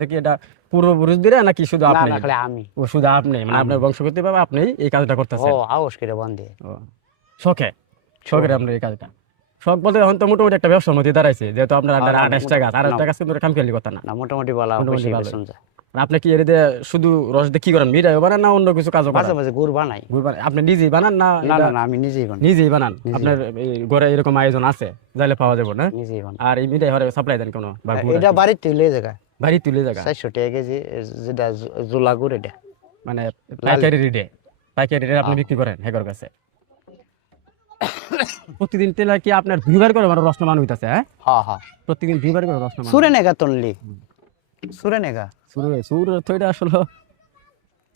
এটা নাকি শুধু আপনি? আমি। ও শুধু আপনি মানে আপনার বংশগতি ভাবে আপনি এই কাজটা ও করতেছেন আউস করে বান্ধে ও, শখে শখের আপনার এই কাজটা। শখ বলতে এখন তো মোটামুটি একটা ব্যবসার মধ্যে দাঁড়াইছে যেহেতু আপনার আর আঠাশটা গাছ আঠাশটা গাছ কিন্তু কাম খেলি কথা না। মোটামুটি বলা মোটামুটি আপনি কি এর দিয়ে শুধু রস দিয়ে কি করেন মিঠাই বানান না অন্য কিছু কাজও মাঝে করেন? মাঝে গুড় বানাই। গুড় বানান- আপনি নিজেই বানান না না না আমি নিজেই বানাই। নিজেই বানান? আপনার ঘরে এরকম আয়োজন আছে? যাইলে পাওয়া যাবে না? নিজেই বানাই। আর এই মিঠাই ঘরে সাপ্লাই দেন কোনো এটা বাড়িতে জায়গা বাড়ি তুলে জায়গা চারশো টাকা কেজি যেটা জু- জুলা গুড় এটা। মানে পাইকারি রেটে পাইকারি রেটে আপনি বিক্রি করেন হেগর কাছে। প্রতিদিন তেলা কি আপনার দুইবার করে মানে রসনা মান হইতাছে হ্যাঁ? হ্যাঁ হ্যাঁ। প্রতিদিন দুইবার করে রসনা মান সুরে নেগা তনলি। সুরে নেগা। শুরু শুর তো এটা আসলে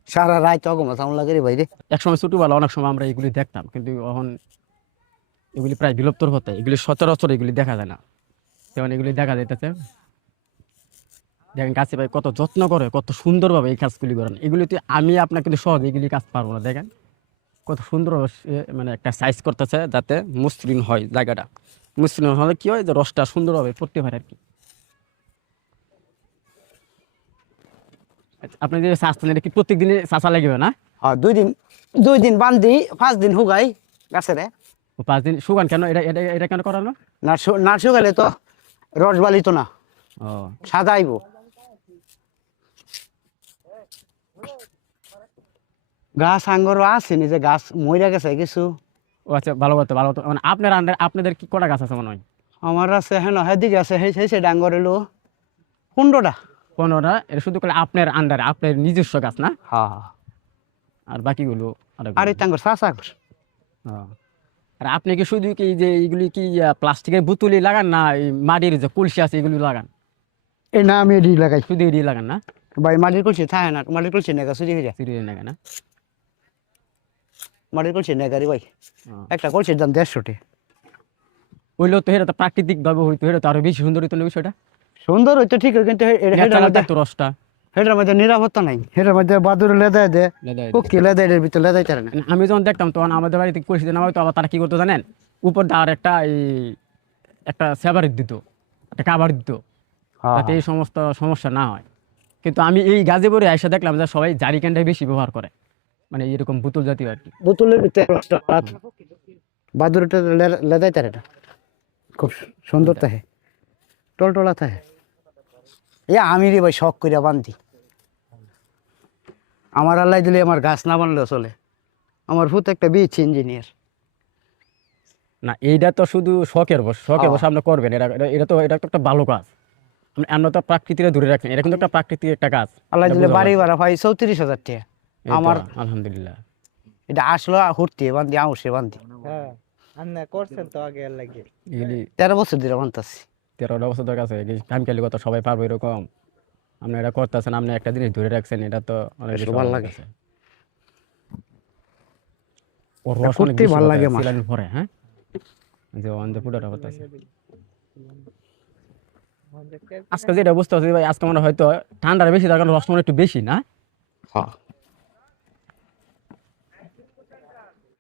সারা রাত অগমা সাউন্ড লাগে রে। এক সময় ছোটবেলা অনেক সময় আমরা এগুলি দেখতাম। কিন্তু এখন এগুলি প্রায় বিলুপ্তর হতে এগুলি সচরাচর এগুলি দেখা যায় না। যেমন এগুলি দেখা যাইতেছে দেখেন গাছে ভাই কত যত্ন করে কত সুন্দরভাবে এই কাজগুলি করেন। এগুলিতে আমি আপনার কিন্তু সহজ এগুলি কাজ পারব না দেখেন। কত সুন্দর মানে একটা সাইজ করতেছে যাতে মসৃণ হয় জায়গাটা। মসৃণ হলে কি হয় যে রসটা সুন্দরভাবে পড়তে পারে আর কি। আচ্ছা, আপনি যে চাষতেন এটা কি প্রত্যেক দিনে চাষা লাগবে না? হ্যাঁ দুই দিন দুই দিন বান্ধি পাঁচ দিন হুগাই গাছে রে ও পাঁচ দিন শুকান কেন? এটা এটা এটা কেন করানো না না শুকালে তো রস বালিত না। ও। সাদা গাছ আঙ্গর আছে নিজে গাছ মইরা গেছে কিছু। ও আচ্ছা ভালো কথা ভালো কথা। মানে আপনার আন্ডার আপনাদের কি কটা গাছ আছে মনে হয়? আমার আছে হ্যাঁ হেদিকে আছে সেই সেই সেই ডাঙ্গর এলো। পনেরোটা। পনেরোটা এটা শুধু করে আপনার আন্ডারে আপনার নিজস্ব গাছ না? হ্যাঁ আর বাকিগুলো। আর টাঙ্গর চাষা ও। আর আপনি কি শুধু কি যে এইগুলি কি প্লাস্টিকের বোতলই লাগান না এই মাটির যে কলসি আছে এগুলি লাগান? এই না আমি এডি লাগাই। শুধু এটি লাগান না? ভাই মাটির কলসি থাকে না মাটির কলসি নেগা সুজি হয়ে যায়। না? মাটির কলসি নেগারি ভাই। একটা কলসির দাম দেড়শোটি। হইলেও তো এটা তো প্রাকৃতিক ভাবে হইতো এটা তো আরও বেশি সুন্দর হইতো বিষয়টা। সুন্দর হইতো ঠিক কিন্তু মধ্যে রসটা। মধ্যে নিরাপত্তা নাই। মধ্যে বাদুর লেদায় দে লেদাই দে। কুকি লেদায় এর ভিতরে লেদাই তারে না। আমি যখন দেখতাম তখন আমাদের বাড়িতে কলসি দেওয়া হয়তো আবার তারা কি করতো জানেন? উপর দিয়ে আর একটা এই একটা সেবার দিত একটা কাবার দিত হ্যাঁ, যাতে এই সমস্ত সমস্যা না হয়। কিন্তু আমি এই গাজীপুরে এসে দেখলাম যে সবাই জারিকানটাই বেশি ব্যবহার করে। মানে এরকম বোতল জাতীয় আর কি। বোতলের ভিতরে বাদুরটা লেদাই তারে না খুব সুন্দর তাহে। টলটলা তাহে। এ আমি রে ভাই শখ করিয়া বান্ধি আমার আল্লাহ দিলে আমার গাছ না বানলেও চলে। আমার ভূত একটা বিচ ইঞ্জিনিয়ার না এইটা তো শুধু শখের বস শখের। বসে আপনি করবেন। এটা এটা- এটা তো এটা তো একটা ভালো কাজ। আপনি এমন তো প্রাকৃতিকে দূরে রাখেন। এটা কিন্তু একটা প্রাকৃতিক একটা কাজ। আল্লাহ দিলে বাড়ি ভাড়া ভাই চৌত্রিশ হাজার টাকা। আমার আলহামদুলিল্লাহ। এটা আসলো হুর্তি বান্ধি আউসে বান্ধি হ্যাঁ আপনি করছেন তো আগে লাগে। তেরো বছর ধরে বানতাছি। তেরোটা বছর ধরে কামকালি কত সবাই পারব এরকম। আপনি এটা করতেছেন আপনি একটা জিনিস ধরে রাখছেন এটা তো অনেক বেশি ভালো লাগে। ওর এটা রস অনেক ভালো লাগে পরে হ্যাঁ? যে করতেছে। আজকে যেটা বুঝতে পারছি ভাই আজকে মনে হয়তো ঠান্ডার বেশি তার কারণে রস একটু বেশি না? হ্যাঁ।